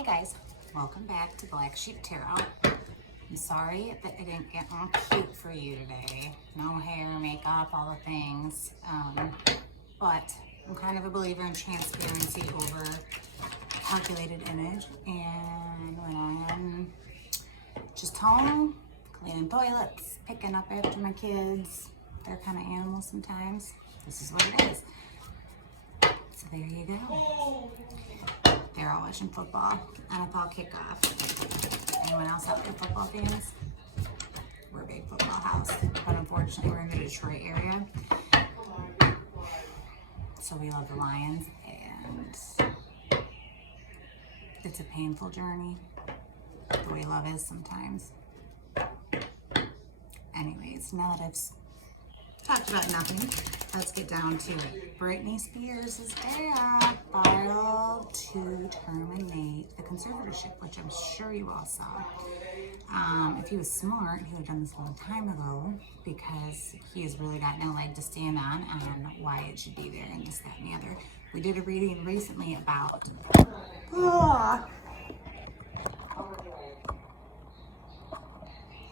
Hi guys, welcome back to Black Sheep Tarot. I'm sorry that I didn't get all cute for you today. No hair, makeup, all the things. But I'm kind of a believer in transparency over calculated image. And when I'm just home, cleaning toilets, picking up after my kids, they're kind of animals sometimes. This is what it is. So there you go. They're all watching football, NFL kickoff. Anyone else out there football fans? We're a big football house, but unfortunately we're in the Detroit area. So we love the Lions, and it's a painful journey, the way love is sometimes. Anyways, now that I've talked about nothing, let's get down to it. Britney Spears' dad filed to terminate the conservatorship, which I'm sure you all saw. If he was smart, he would have done this a long time ago, because he has really got no leg to stand on why it should be there and this, that, and the other. We did a reading recently about...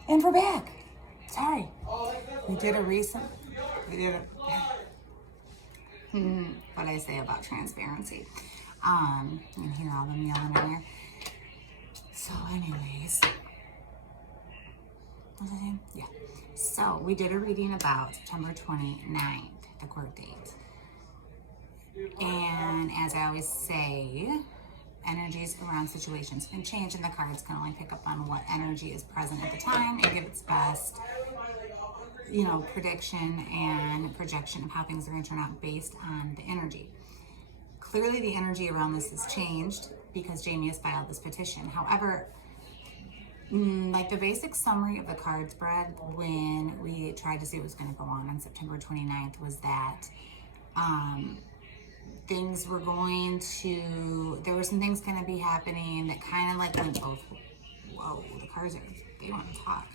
And we're back. Sorry. We did a what I say about transparency. You can hear all them yelling in there. So anyways, what was I saying? Yeah. So we did a reading about September 29th, the court date. And as I always say, energies around situations can change, and the cards can only pick up on what energy is present at the time and give its best, prediction and projection of how things are going to turn out based on the energy. Clearly the energy around this has changed because Jamie has filed this petition. However, like the basic summary of the card spread when we tried to see what was going to go on September 29th was that there were some things going to be happening that kind of like went both, whoa, the cards they want to talk.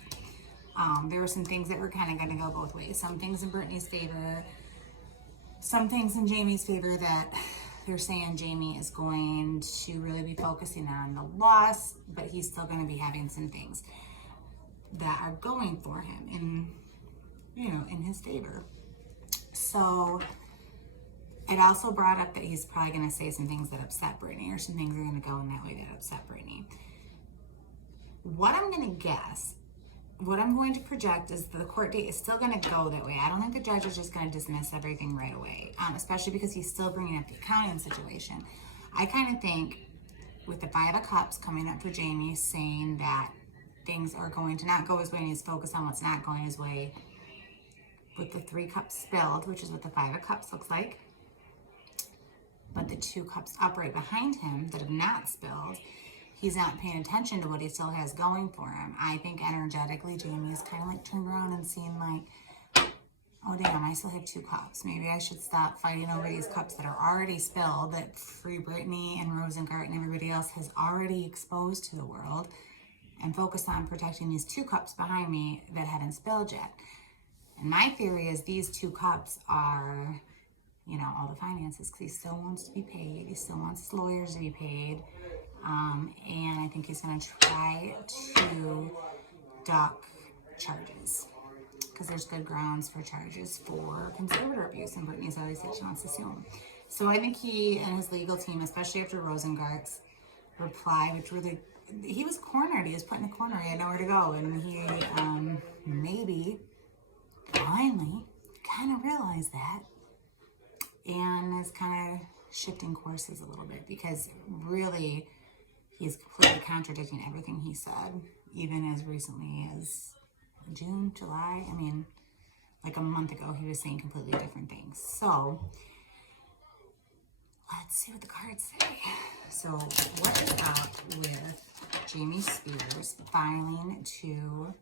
There were some things that were kind of going to go both ways. Some things in Britney's favor, some things in Jamie's favor, that they're saying Jamie is going to really be focusing on the loss, but he's still going to be having some things that are going for him in his favor. So it also brought up that he's probably going to say some things that upset Britney, or some things are going to go in that way that upset Britney. What I'm going to project is that the court date is still going to go that way. I don't think the judge is just going to dismiss everything right away, especially because he's still bringing up the accounting situation. I kind of think with the Five of Cups coming up for Jamie, saying that things are going to not go his way and he's focused on what's not going his way, with the 3 cups spilled, which is what the Five of Cups looks like, but the 2 cups up right behind him that have not spilled, he's not paying attention to what he still has going for him. I think energetically, Jamie is kind of like turned around and seen like, oh damn, I still have 2 cups. Maybe I should stop fighting over these cups that are already spilled, that Free Britney and Rosengart and everybody else has already exposed to the world, and focus on protecting these 2 cups behind me that haven't spilled yet. And my theory is these 2 cups are, all the finances, because he still wants to be paid. He still wants his lawyers to be paid. And I think he's going to try to duck charges, because there's good grounds for charges for conservator abuse, and Britney's always said she wants to sue him. So I think he and his legal team, especially after Rosengart's reply, which really, he was cornered. He was put in a corner. He had nowhere to go, and he maybe finally kind of realized that, and is kind of shifting courses a little bit, because really he's completely contradicting everything he said, even as recently as June, July. I mean, like a month ago, he was saying completely different things. So let's see what the cards say. So what is up with Jamie Spears filing to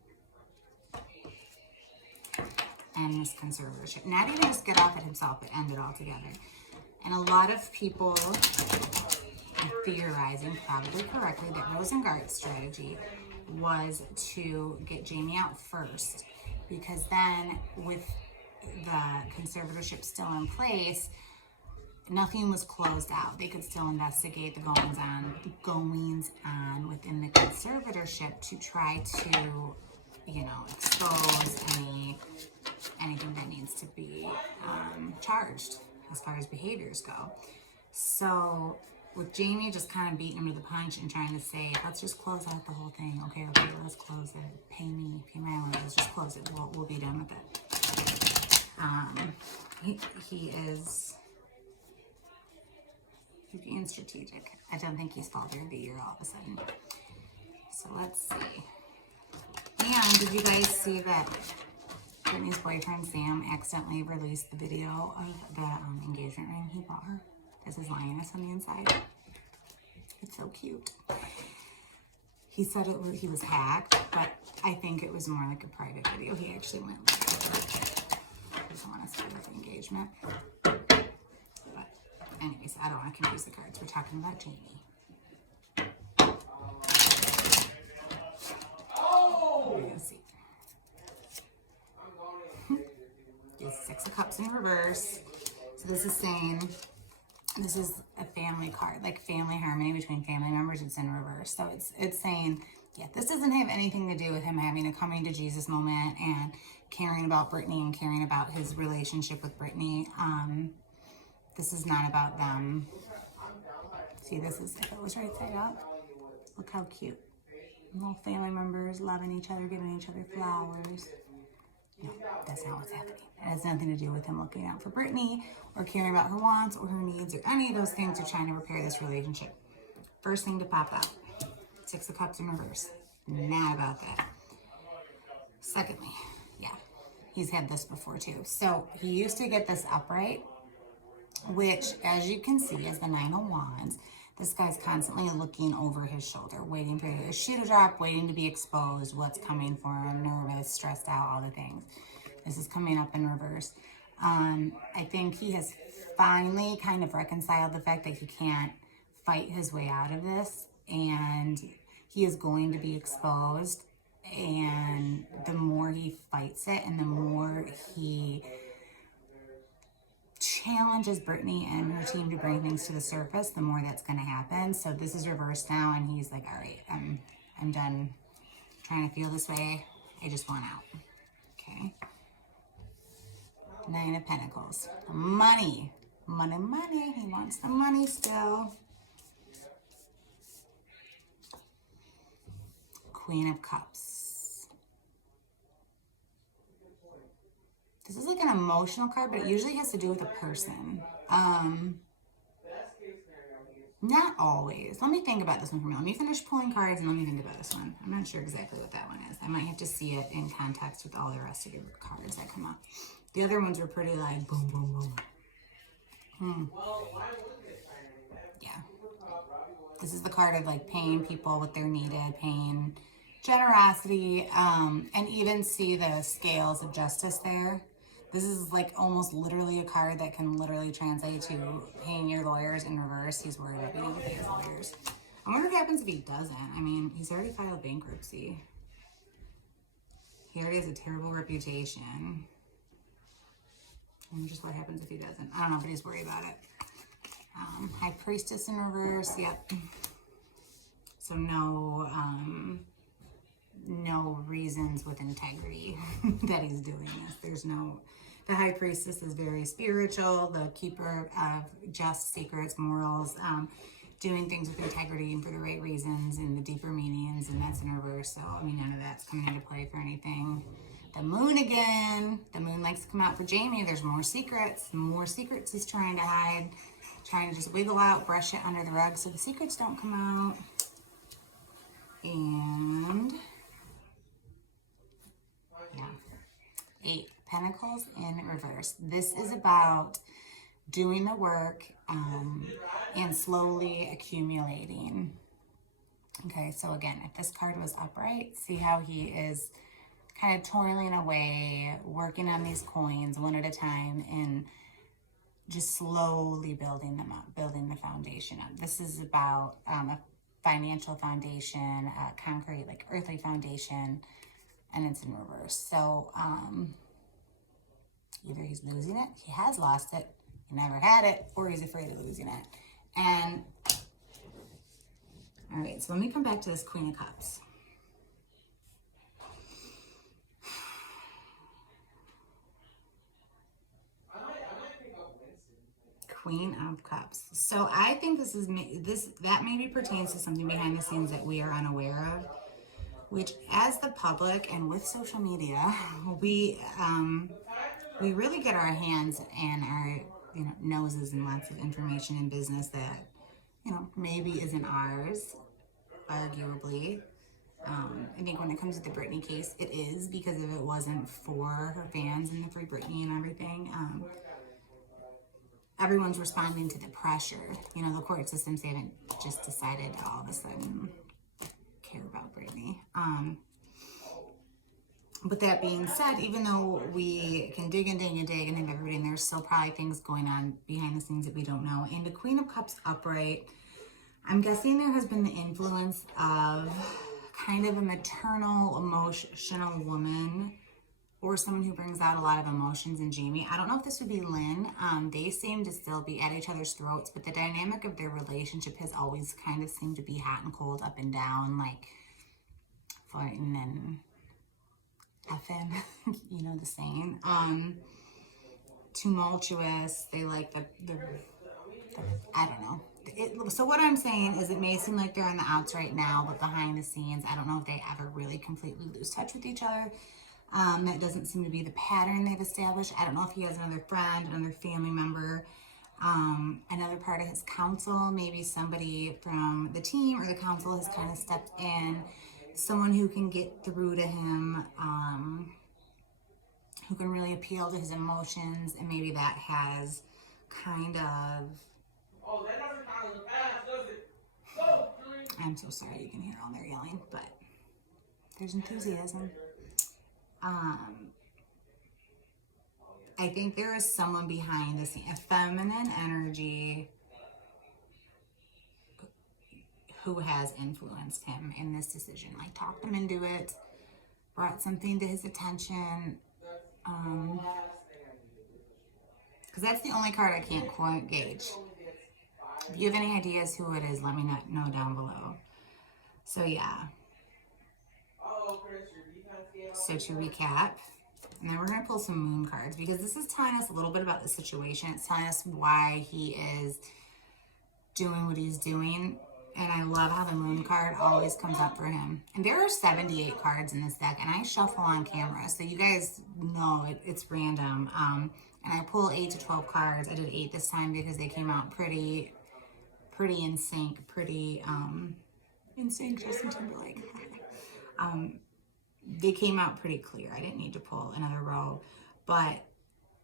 end this conservatorship? Not even just get off it himself, but end it altogether. And a lot of people are theorizing, probably correctly, that Rosengart's strategy was to get Jamie out first, because then with the conservatorship still in place, nothing was closed out. They could still investigate the goings on within the conservatorship to try to, expose anything that needs to be charged as far as behaviors go. So with Jamie just kind of beating him to the punch and trying to say, let's just close out the whole thing. Okay, let's close it. Pay my own. Let's just close it. We'll be done with it. He's being strategic. I don't think he's faltered the year all of a sudden. So let's see. And did you guys see that Brittany's boyfriend Sam accidentally released the video of the engagement ring he bought her? This is lioness on the inside. It's so cute. He said he was hacked, but I think it was more like a private video. He actually went like, I doesn't want to see the engagement. But anyways, I don't want to confuse the cards. We're talking about Jamie. We're gonna see. It's 6 of Cups in reverse. So this is saying, this is a family card, like family harmony between family members. It's in reverse. So it's saying, yeah, this doesn't have anything to do with him having a coming to Jesus moment and caring about Brittany and caring about his relationship with Brittany. This is not about them. See, this is, if it was right side up, look how cute. Little family members loving each other, giving each other flowers. No, that's not what's happening. It has nothing to do with him looking out for Brittany or caring about her wants or her needs or any of those things or trying to repair this relationship. First thing to pop out, 6 of Cups in reverse. Not about that. Secondly, yeah, he's had this before too. So he used to get this upright, which, as you can see, is the 9 of Wands. This guy's constantly looking over his shoulder, waiting for the shoe to drop, waiting to be exposed, what's coming for him, nervous, stressed out, all the things. This is coming up in reverse. I think he has finally kind of reconciled the fact that he can't fight his way out of this, and he is going to be exposed. And the more he fights it and the more he challenges Brittany and her team to bring things to the surface, the more that's going to happen. So this is reversed now, and he's like, all right, I'm done trying to feel this way. I just want out. Okay. 9 of Pentacles. Money. Money. He wants the money still. Queen of Cups. This is like an emotional card, but it usually has to do with a person. Not always. Let me think about this one for me. Let me finish pulling cards and let me think about this one. I'm not sure exactly what that one is. I might have to see it in context with all the rest of your cards that come up. The other ones were pretty like boom, boom, boom. Yeah. This is the card of like paying people what they're needed, paying generosity, and even see the scales of justice there. This is like almost literally a card that can literally translate to paying your lawyers in reverse. He's worried about being able to pay his lawyers. I wonder what happens if he doesn't. I mean, he's already filed bankruptcy. He already has a terrible reputation. And just what happens if he doesn't. I don't know, but he's worried about it. High Priestess in reverse. Yep. So no reasons with integrity that he's doing this. There's no, the High Priestess is very spiritual, the keeper of just secrets, morals, doing things with integrity and for the right reasons and the deeper meanings, and that's in reverse. So, I mean, none of that's coming into play for anything. The Moon again. The Moon likes to come out for Jamie. There's more secrets. More secrets he's trying to hide. Trying to just wiggle out, brush it under the rug so the secrets don't come out. And yeah, 8 Pentacles in reverse. This is about doing the work and slowly accumulating. Okay, so again, if this card was upright, see how he is kind of toiling away, working on these coins one at a time and just slowly building them up, building the foundation up. This is about a financial foundation, a concrete, like earthly foundation, and it's in reverse. So either he's losing it, he has lost it, never had it, or he's afraid of losing it. And, all right, so let me come back to this Queen of Cups. Queen of Cups. So I think that maybe pertains to something behind the scenes that we are unaware of, which as the public and with social media, we really get our hands and our noses in lots of information in business that maybe isn't ours, arguably. I think when it comes to the Britney case, it is, because if it wasn't for her fans and the Free Britney and everything, everyone's responding to the pressure. The court systems haven't just decided to all of a sudden care about Britney. But that being said, even though we can dig and dig and dig and think everybody, and there's still probably things going on behind the scenes that we don't know. And the Queen of Cups upright, I'm guessing there has been the influence of kind of a maternal, emotional woman, or someone who brings out a lot of emotions in Jamie. I don't know if this would be Lynn. They seem to still be at each other's throats, but the dynamic of their relationship has always kind of seemed to be hot and cold, up and down, like flirting and effing, the saying. Tumultuous. They like the I don't know. So what I'm saying is, it may seem like they're on the outs right now, but behind the scenes, I don't know if they ever really completely lose touch with each other. That doesn't seem to be the pattern they've established. I don't know if he has another friend, another family member, another part of his council, maybe somebody from the team or the council has kind of stepped in, someone who can get through to him, who can really appeal to his emotions, and maybe that has kind of... I'm so sorry, you can hear all their yelling, but there's enthusiasm. I think there is someone behind the scene, a feminine energy, who has influenced him in this decision, like talked him into it, brought something to his attention, because that's the only card I can't quite gauge. If you have any ideas who it is, let me know down below. So yeah. So to recap, and then we're going to pull some moon cards, because this is telling us a little bit about the situation. It's telling us why he is doing what he's doing. And I love how the moon card always comes up for him. And there are 78 cards in this deck, and I shuffle on camera, so you guys know it's random. And I pull 8 to 12 cards. I did 8 this time because they came out pretty in sync, in sync, Justin Timberlake. They came out pretty clear. I didn't need to pull another row, but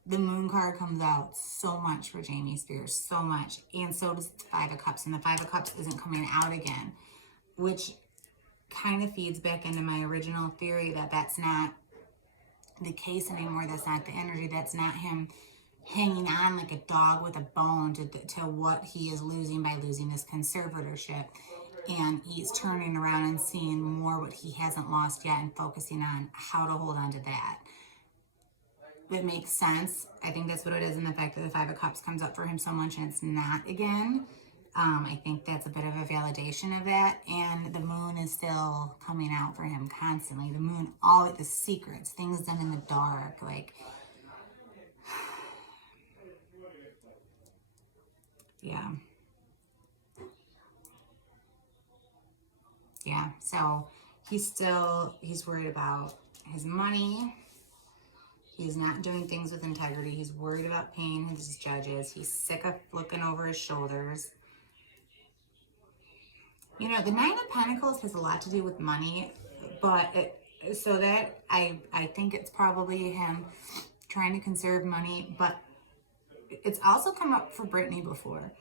the moon card comes out so much for Jamie Spears, so much, and so does the Five of Cups, and the Five of Cups isn't coming out again, which kind of feeds back into my original theory that that's not the case anymore. That's not the energy. That's not him hanging on like a dog with a bone to what he is losing by losing his conservatorship. And he's turning around and seeing more what he hasn't lost yet and focusing on how to hold on to that. That makes sense. I think that's what it is, and the fact that the Five of Cups comes up for him so much and it's not again. I think that's a bit of a validation of that. And the moon is still coming out for him constantly. The moon, all the secrets, things done in the dark, like... Yeah. Yeah, so he's worried about his money. He's not doing things with integrity. He's worried about paying his judges. He's sick of looking over his shoulders. The Nine of Pentacles has a lot to do with money, but I think it's probably him trying to conserve money, but it's also come up for Britney before,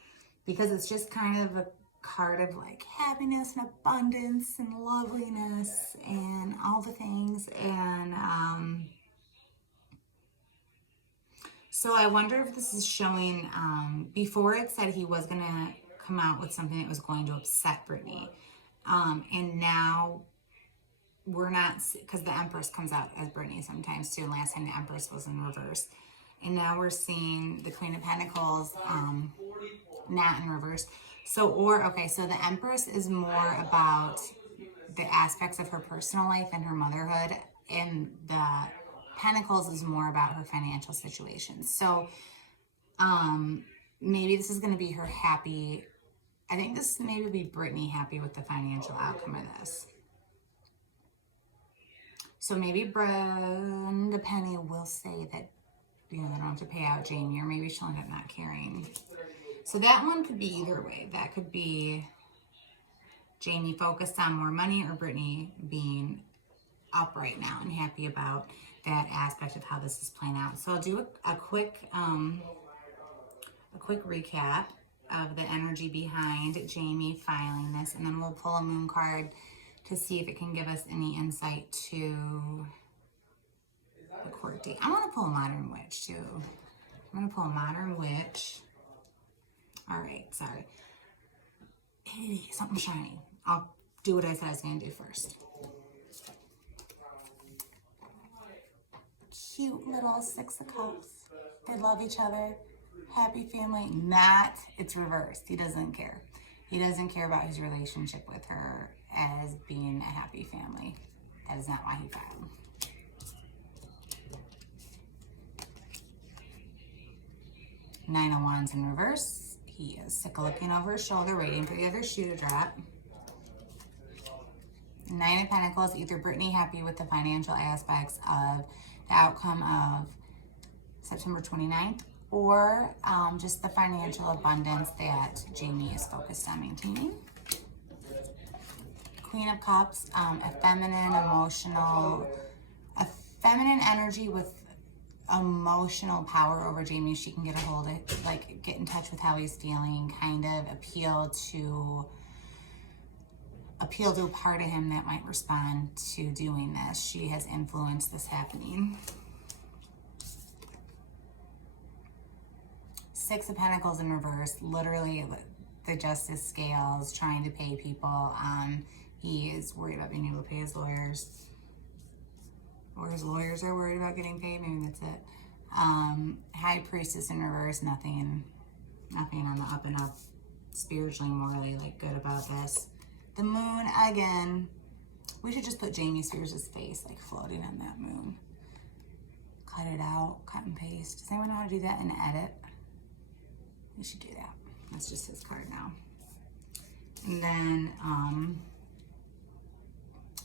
because it's just kind of a card of like happiness and abundance and loveliness and all the things. And so I wonder if this is showing, before it said he was going to come out with something that was going to upset Britney. And now we're not, because the Empress comes out as Britney sometimes too. And last time the Empress was in reverse. And now we're seeing the Queen of Pentacles, not in reverse. So the Empress is more about the aspects of her personal life and her motherhood, and the Pentacles is more about her financial situation. So maybe this is going to be her happy. I think this maybe be Brittany happy with the financial outcome of this. So maybe Brenda Penny will say that, you know, they don't have to pay out Jamie, or maybe she'll end up not caring. So that one could be either way. That could be Jamie focused on more money, or Brittany being up right now and happy about that aspect of how this is playing out. So I'll do a quick recap of the energy behind Jamie filing this, and then we'll pull a moon card to see if it can give us any insight to the court date. I want to pull a modern witch too. I'm going to pull a modern witch. All right, sorry. Hey, something shiny. I'll do what I said I was going to do first. Cute little Six of Cups. They love each other. Happy family. Not, it's reversed. He doesn't care. He doesn't care about his relationship with her as being a happy family. That is not why he filed. Nine of Wands in reverse. He is sick of looking over his shoulder, waiting for the other shoe to drop. Nine of Pentacles. Either Brittany happy with the financial aspects of the outcome of September 29th, or just the financial abundance that Jamie is focused on maintaining. Queen of Cups, a feminine energy with emotional power over Jamie. She can get a hold of, like, get in touch with how he's feeling, kind of appeal to a part of him that might respond to doing this. She has influenced this happening. Six of Pentacles in reverse, literally the justice scales, trying to pay people. He is worried about being able to pay his lawyers, or his lawyers are worried about getting paid. Maybe that's it. High Priestess in reverse, nothing on the up and up, spiritually, morally, like, good about this. The moon, again, we should just put Jamie Spears' face, like, floating on that moon. Cut it out, cut and paste. Does anyone know how to do that in edit? We should do that. That's just his card now. And then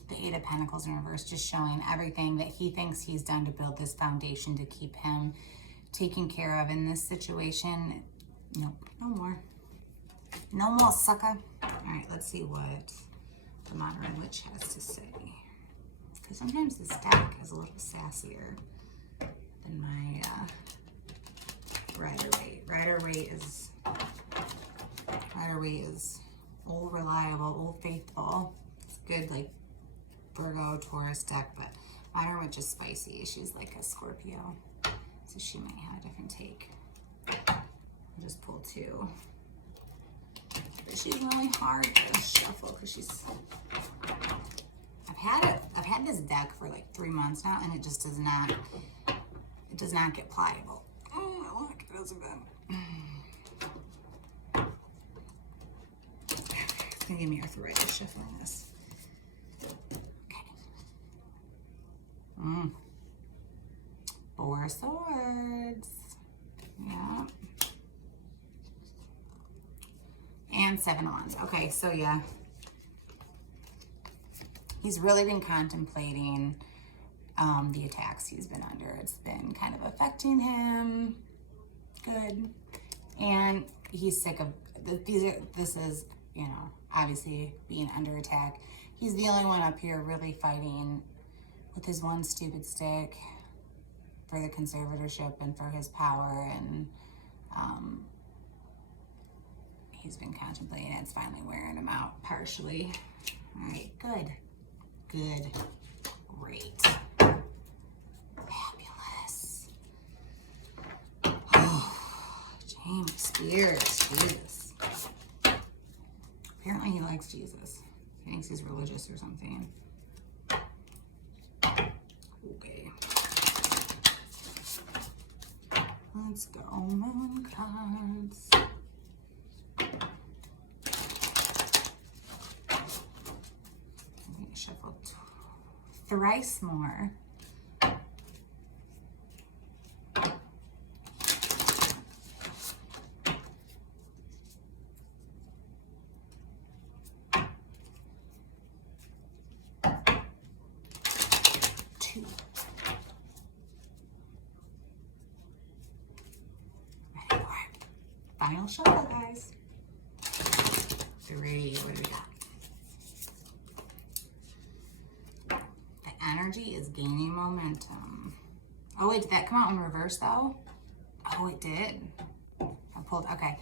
the Eight of Pentacles in reverse, just showing everything that he thinks he's done to build this foundation to keep him taken care of in this situation. Nope, no more. No more, sucker. All right, let's see what the Modern Witch has to say. Because sometimes this deck is a little sassier than my Rider-Waite. Rider-Waite is old, reliable, old, faithful. It's good, like, Virgo, Taurus deck, but Modern Witch is spicy. She's like a Scorpio, so she might have a different take. I'll just pull two. But she's really hard to shuffle because she's. I've had this deck for like 3 months now, and it just does not. It does not get pliable. Oh, look, it doesn't bend. It's gonna give me arthritis shuffling this. Four Swords. Yeah. And Seven of Wands. Okay, so yeah. He's really been contemplating the attacks he's been under. It's been kind of affecting him. Good. And he's sick of this is, you know, obviously being under attack. He's the only one up here really fighting with his one stupid stick for the conservatorship and for his power, and he's been contemplating it. It's finally wearing him out partially. All right, good, great, fabulous. Oh, Jamie Spears, Jesus. Apparently he likes Jesus. He thinks he's religious or something. Okay. cards. Go moon cards. I'm going to shuffle thrice more. Final shuffle, guys. 3, what do we got? The energy is gaining momentum. Oh wait, did that come out in reverse though? Oh, it did. I pulled, okay.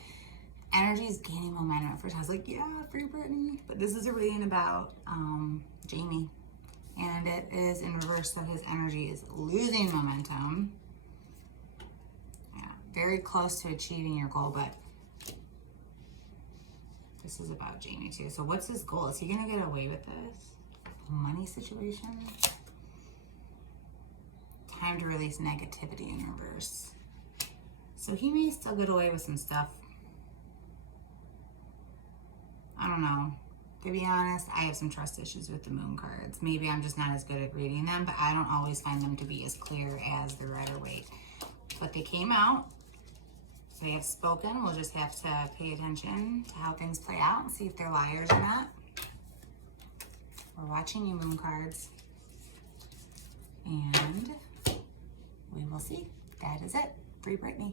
Energy is gaining momentum. At first I was like, yeah, free Britney. But this is a reading about Jamie. And it is in reverse, so his energy is losing momentum. Very close to achieving your goal, but this is about Jamie too. So what's his goal? Is he gonna get away with this? Money situation? Time to release negativity in reverse. So he may still get away with some stuff. I don't know. To be honest, I have some trust issues with the moon cards. Maybe I'm just not as good at reading them, but I don't always find them to be as clear as the Rider-Waite. But they came out. They have spoken. We'll just have to pay attention to how things play out and see if they're liars or not. We're watching you, moon cards. And we will see. That is it. Free Britney.